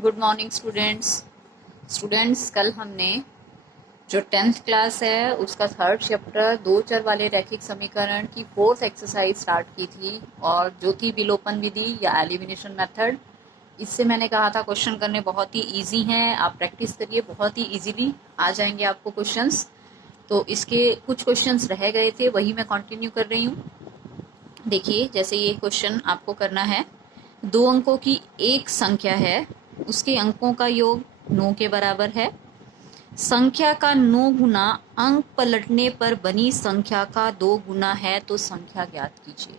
Good morning students कल हमने जो 10th क्लास है उसका थर्ड चैप्टर दो चर वाले रैखिक समीकरण की फोर्थ एक्सरसाइज स्टार्ट की थी और जो थी विलोपन विधि या एलिमिनेशन मेथड। इससे मैंने कहा था क्वेश्चन करने बहुत ही इजी हैं, आप प्रैक्टिस करिए, बहुत ही इजीली आ जाएंगे आपको क्वेश्चंस। तो इसके कुछ क्वेश्चंस रह गए थे, वही मैं कंटिन्यू कर रही हूँ। देखिए, जैसे ये क्वेश्चन आपको करना है, दो अंकों की एक संख्या है, उसके अंकों का योग 9 के बराबर है। संख्या का 9 गुना अंक पलटने पर बनी संख्या का 2 गुना है, तो संख्या ज्ञात कीजिए।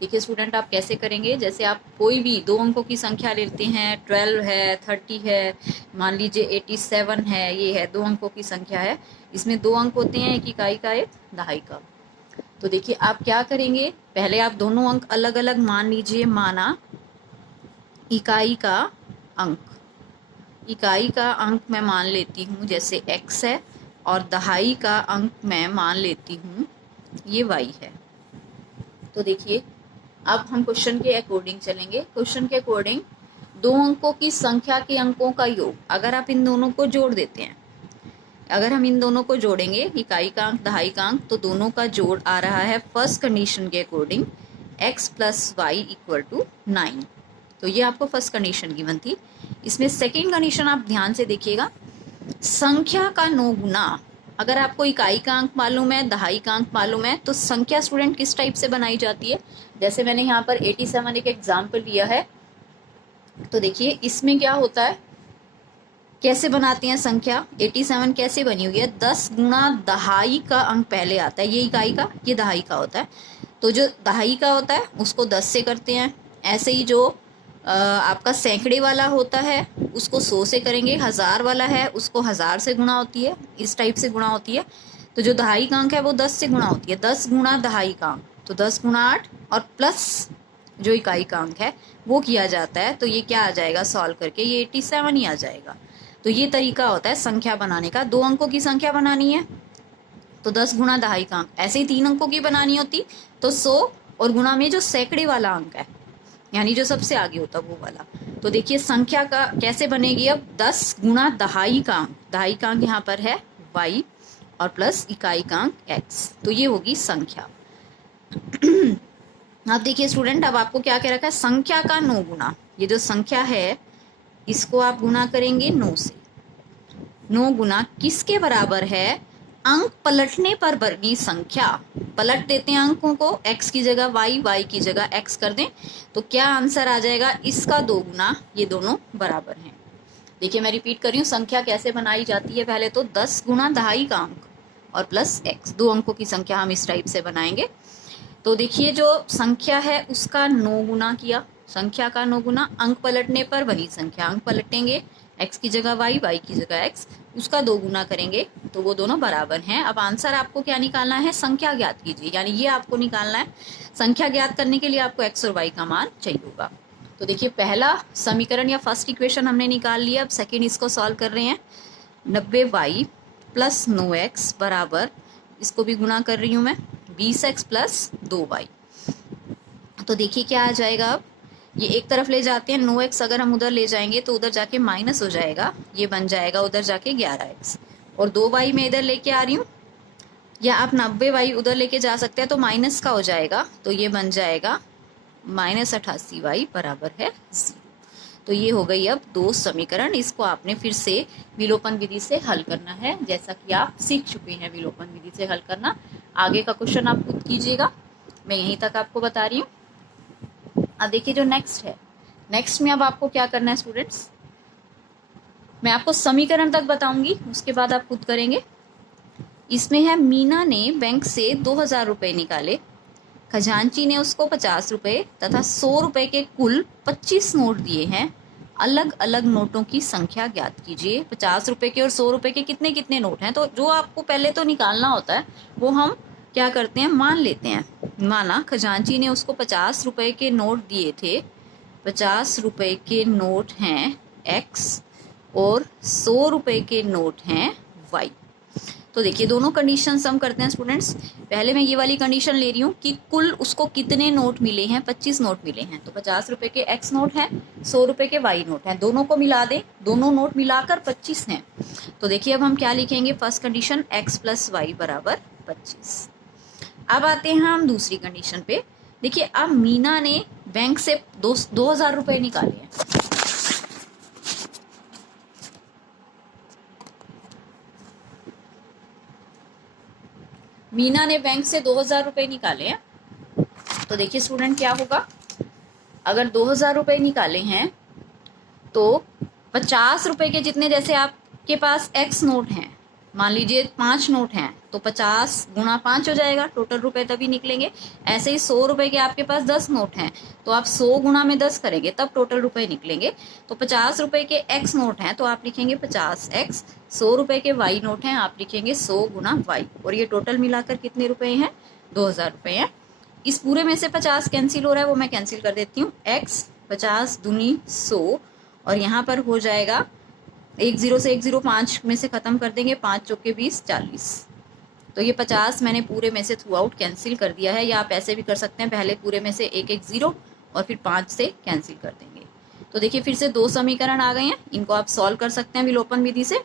देखिए स्टूडेंट, आप कैसे करेंगे, जैसे आप कोई भी दो अंकों की संख्या लेते हैं, 12 है, 30 है, मान लीजिए 87 है, ये है दो अंकों की संख्या है। इसमें दो अंक होते हैं, एक इकाई का एक दहाई का। तो देखिए आप क्या करेंगे, पहले आप दोनों अंक अलग अलग मान लीजिए। माना इकाई का अंक, इकाई का अंक मैं मान लेती हूँ जैसे x है, और दहाई का अंक मैं मान लेती हूँ ये y है। तो देखिए अब हम क्वेश्चन के अकॉर्डिंग चलेंगे। क्वेश्चन के अकॉर्डिंग दो अंकों की संख्या के अंकों का योग, अगर आप इन दोनों को जोड़ देते हैं, अगर हम इन दोनों को जोड़ेंगे, इकाई का अंक दहाई का अंक, तो दोनों का जोड़ आ रहा है फर्स्ट कंडीशन के according x plus y equal to 9। तो ये आपको फर्स्ट कंडीशन गिवन थी। इसमें सेकेंड कंडीशन आप ध्यान से देखिएगा, संख्या का 9 गुना, अगर आपको इकाई का अंक मालूम है, दहाई का अंक मालूम है, तो संख्या स्टूडेंट किस टाइप से बनाई जाती है। जैसे मैंने यहाँ पर 87 एक एग्जाम्पल लिया है, तो देखिए इसमें क्या होता है, कैसे बनाते हैं संख्या। 87 कैसे बनी हुई है, 10 गुना दहाई का अंक पहले आता है, ये इकाई का, ये दहाई का होता है। तो जो दहाई का होता है उसको 10 से करते हैं। ऐसे ही जो आपका सैकड़े वाला होता है उसको 100 से करेंगे, 1000 वाला है उसको 1000 से गुणा होती है, इस टाइप से गुणा होती है। तो जो दहाई का अंक है वो 10 से गुणा होती है, 10 गुणा दहाई का अंक, तो 10 गुणा 8 और प्लस जो इकाई का अंक है वो किया जाता है। तो ये क्या आ जाएगा, सॉल्व करके ये 87 ही आ जाएगा। तो ये तरीका होता है संख्या बनाने का। दो अंकों की संख्या बनानी है तो 10 गुणा दहाई का अंक, ऐसे ही 3 अंकों की बनानी होती तो 100, और गुणा में जो सैकड़े वाला अंक है यानी जो सबसे आगे होता वो वाला। तो देखिए संख्या का कैसे बनेगी, अब 10 गुणा दहाई का अंक, दहाई का अंक यहाँ पर है y और प्लस इकाई का अंक x, तो ये होगी संख्या। अब देखिए स्टूडेंट, अब आपको क्या कह रखा है, संख्या का 9 गुना, ये जो संख्या है इसको आप गुणा करेंगे 9 से। 9 गुना किसके बराबर है, अंक पलटने पर बनी संख्या। पलट देते हैं अंकों को, x की जगह y, y की जगह x कर दें, तो क्या आंसर आ जाएगा, इसका 2 गुना, ये दोनों बराबर हैं। देखिए मैं रिपीट कर रही हूँ, संख्या कैसे बनाई जाती है, पहले तो 10 गुना दहाई का अंक और प्लस x, दो अंकों की संख्या हम इस टाइप से बनाएंगे। तो देखिए जो संख्या है उसका 9 गुना किया, संख्या का 9 गुना, अंक पलटने पर बनी संख्या, अंक पलटेंगे, x की जगह y, y की जगह x, उसका 2 गुना करेंगे तो वो दोनों बराबर हैं। अब आंसर आपको क्या निकालना है, संख्या ज्ञात कीजिए, यानी ये आपको निकालना है। संख्या ज्ञात करने के लिए आपको x और y का मान चाहिए होगा। तो देखिए पहला समीकरण या फर्स्ट इक्वेशन हमने निकाल लिया, अब सेकेंड इसको सॉल्व कर रहे हैं। 90y प्लस 9x बराबर, इसको भी गुना कर रही हूँ मैं, 20x प्लस 2y। तो देखिए क्या आ जाएगा, अब ये एक तरफ ले जाते हैं, 9x अगर हम उधर ले जाएंगे तो उधर जाके माइनस हो जाएगा, ये बन जाएगा उधर जाके 11x, और 2y मैं इधर लेके आ रही हूँ, या आप 90y उधर लेके जा सकते हैं तो माइनस का हो जाएगा, तो ये बन जाएगा -88y बराबर है 0। तो ये हो गई अब दो समीकरण, इसको आपने फिर से विलोपन विधि से हल करना है, जैसा कि आप सीख चुके हैं विलोपन विधि से हल करना। आगे का क्वेश्चन आप खुद कीजिएगा, मैं यहीं तक आपको बता रही हूँ। अब देखिए जो नेक्स्ट है, नेक्स्ट में अब आपको क्या करना है स्टूडेंट्स, मैं आपको समीकरण तक बताऊंगी, उसके बाद आप खुद करेंगे। इसमें है, मीना ने बैंक से 2000 रुपये निकाले, खजांची ने उसको 50 रुपये तथा 100 रुपये के कुल 25 नोट दिए हैं, अलग अलग नोटों की संख्या ज्ञात कीजिए। 50 रुपये के और 100 रुपये के कितने कितने नोट हैं, तो जो आपको पहले तो निकालना होता है वो हम क्या करते हैं, मान लेते हैं। माना खजांची ने उसको 50 रुपये के नोट दिए थे, 50 रुपये के नोट हैं x और 100 रुपये के नोट हैं y। तो देखिए दोनों कंडीशन सम करते हैं स्टूडेंट्स। पहले मैं ये वाली कंडीशन ले रही हूँ कि कुल उसको कितने नोट मिले हैं, 25 नोट मिले हैं। तो 50 रुपए के एक्स नोट हैं, 100 रुपए के वाई नोट हैं, दोनों को मिला दें, दोनों नोट मिलाकर 25 हैं। तो देखिए अब हम क्या लिखेंगे, first condition x plus y बराबर 25। अब आते हैं हम दूसरी कंडीशन पे। देखिए अब मीना ने बैंक से 2000 रुपए निकाले हैं। मीना ने बैंक से 2000 रुपए निकाले हैं। तो देखिए स्टूडेंट क्या होगा, अगर 2000 रुपए निकाले हैं तो 50 रुपए के जितने, जैसे आपके पास एक्स नोट हैं, मान लीजिए 5 नोट हैं, तो 50 गुणा 5 हो जाएगा, टोटल रुपए तभी निकलेंगे। ऐसे ही 100 रुपए के आपके पास 10 नोट हैं, तो आप 100 गुणा में 10 करेंगे तब टोटल रुपए निकलेंगे। तो 50 रुपए के एक्स नोट हैं तो आप लिखेंगे 50x, 100 रुपए के वाई नोट हैं आप लिखेंगे 100 गुणा वाई, और ये टोटल मिलाकर कितने रुपए हैं, 2000 रुपए हैं। इस पूरे में से 50 कैंसिल हो रहा है, वो मैं कैंसिल कर देती हूँ। x 50 दूनी 100, और यहाँ पर हो जाएगा 1 0 से 1 0 5 में से खत्म कर देंगे, 5 चौके 20 40। तो ये 50 मैंने पूरे में से थ्रू आउट कैंसिल कर दिया है, या आप ऐसे भी कर सकते हैं, पहले पूरे में से 1 1 0 और फिर 5 से कैंसिल कर देंगे। तो देखिए फिर से 2 समीकरण आ गए हैं, इनको आप सॉल्व कर सकते हैं विलोपन विधि से।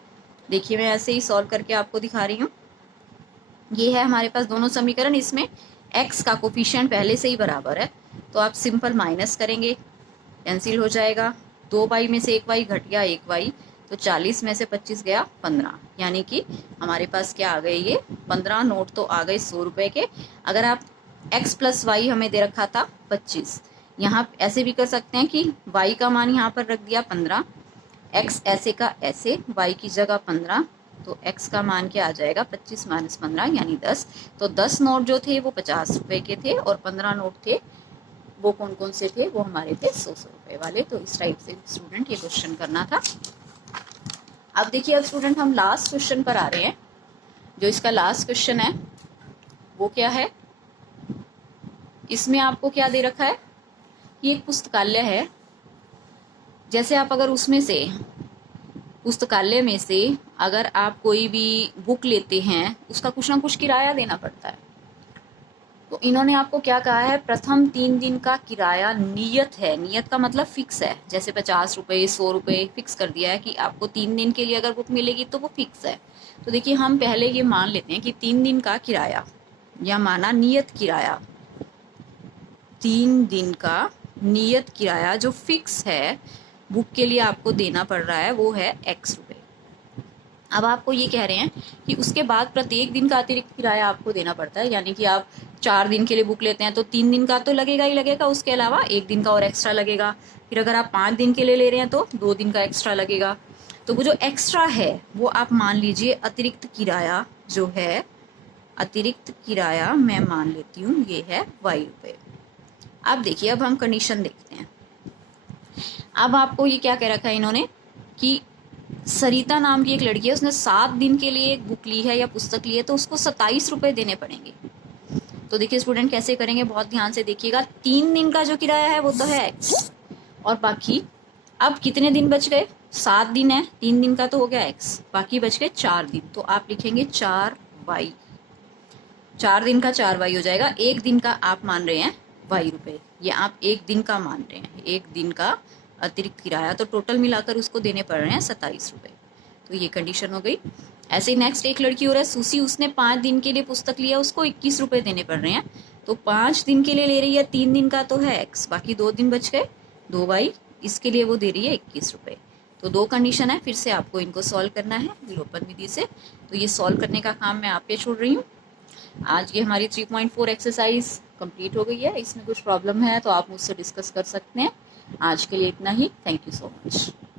देखिए मैं ऐसे ही सॉल्व करके आपको दिखा रही हूँ। ये है हमारे पास दोनों समीकरण, इसमें x का कोफिशिएंट पहले से ही बराबर है, तो आप सिंपल माइनस करेंगे, कैंसिल हो जाएगा। 2 वाई में से 1 वाई घट गया 1 वाई, तो 40 में से 25 गया 15, यानी कि हमारे पास क्या आ गए, ये 15 नोट तो आ गए 100 रुपए के। अगर आप x प्लस वाई हमें दे रखा था 25, यहाँ ऐसे भी कर सकते हैं कि y का मान यहाँ पर रख दिया 15, x ऐसे का ऐसे, y की जगह 15, तो x का मान क्या आ जाएगा, 25 माइनस 15 यानी 10। तो 10 नोट जो थे वो 50 रुपए के थे, और 15 नोट थे वो कौन कौन से थे, वो हमारे थे 100 रुपए वाले। तो इस टाइप से स्टूडेंट ये क्वेश्चन करना था। अब देखिए अब स्टूडेंट हम लास्ट क्वेश्चन पर आ रहे हैं। जो इसका लास्ट क्वेश्चन है वो क्या है, इसमें आपको क्या दे रखा है कि एक पुस्तकालय है, जैसे आप अगर उसमें से, पुस्तकालय में से अगर आप कोई भी बुक लेते हैं उसका कुछ ना कुछ किराया देना पड़ता है। तो इन्होंने आपको क्या कहा है, प्रथम 3 दिन का किराया नियत है, नियत का मतलब फिक्स है, जैसे 50 रुपए 100 रुपए फिक्स कर दिया है कि आपको 3 दिन के लिए अगर बुक मिलेगी तो वो फिक्स है। तो देखिए हम पहले ये मान लेते हैं कि 3 दिन का किराया, या माना नियत किराया, 3 दिन का नियत किराया जो फिक्स है बुक के लिए आपको देना पड़ रहा है, वो है x रुपए। अब आपको ये कह रहे हैं कि उसके बाद प्रत्येक दिन का अतिरिक्त किराया आपको देना पड़ता है, यानी कि आप 4 दिन के लिए बुक लेते हैं तो 3 दिन का तो लगेगा ही लगेगा, उसके अलावा 1 दिन का और एक्स्ट्रा लगेगा। फिर अगर आप 5 दिन के लिए ले रहे हैं तो 2 दिन का एक्स्ट्रा लगेगा। तो वो जो एक्स्ट्रा है वो आप मान लीजिए अतिरिक्त किराया जो है, अतिरिक्त किराया मैं मान लेती हूँ ये है y रुपए। अब देखिए अब हम कंडीशन देखते हैं। अब आपको ये क्या कह रखा है इन्होंने कि सरिता नाम की एक लड़की है, उसने 7 दिन के लिए एक बुक ली है या पुस्तक ली है, तो उसको 27 रुपए देने पड़ेंगे। तो देखिए स्टूडेंट कैसे करेंगे, बहुत ध्यान से देखिएगा। 3 दिन का जो किराया है वो तो है x, और बाकी अब कितने दिन बच गए, 7 दिन है, 3 दिन का तो हो गया x, बाकी बच गए 4 दिन, तो आप लिखेंगे 4y, 4 दिन का 4y हो जाएगा। 1 दिन का आप मान रहे हैं y रुपए, ये आप 1 दिन का मान रहे हैं, 1 दिन का अतिरिक्त किराया, तो टोटल मिलाकर उसको देने पड़ रहे हैं 27 रुपए। तो ये कंडीशन हो गई। ऐसे ही नेक्स्ट एक लड़की हो रहा है सुसी, उसने 5 दिन के लिए पुस्तक लिया, उसको 21 रुपए देने पड़ रहे हैं। तो 5 दिन के लिए ले रही है, 3 दिन का तो है x, बाकी 2 दिन बच गए 2y, इसके लिए वो दे रही है 21 रुपए। तो 2 कंडीशन है, फिर से आपको इनको सॉल्व करना है विलोपन विधि से। तो ये सॉल्व करने का काम मैं आप पे छोड़ रही हूँ। आज ये हमारी 3.4 एक्सरसाइज कंप्लीट हो गई है। इसमें कुछ प्रॉब्लम है तो आप मुझसे डिस्कस कर सकते हैं। आज के लिए इतना ही। Thank you so much.